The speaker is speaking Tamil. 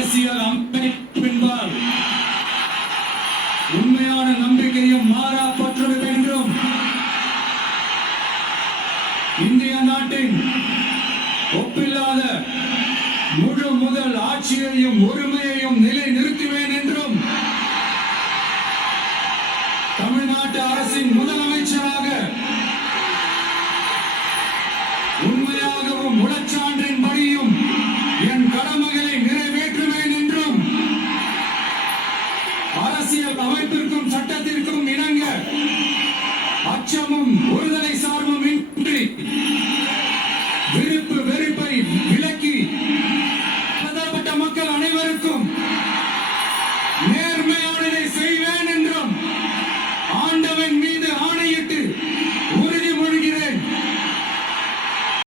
அரசியல் அமைப்பின்பால் உண்மையான நம்பிக்கையும் மாறா பற்றுவது என்றும் இந்திய நாட்டின் ஒப்பில்லாத முழு முதல் ஆட்சியையும் உரிமையையும் நிலை நிறுத்துவேன் என்றும் தமிழ்நாட்டு அரசின் முதலமைச்சராக உண்மையாகவும் முழச்சான்றின்படியும் என் கடமைகளை நிறைவேற்றுவேன் என்றும் அரசியல் அமைப்பிற்கும் சட்டத்திற்கும் இணங்க அச்சமும் ஒருதலை சார்பும் இன்றி விருப்பு வெறுப்பை விலக்கி மக்கள் அனைவருக்கும்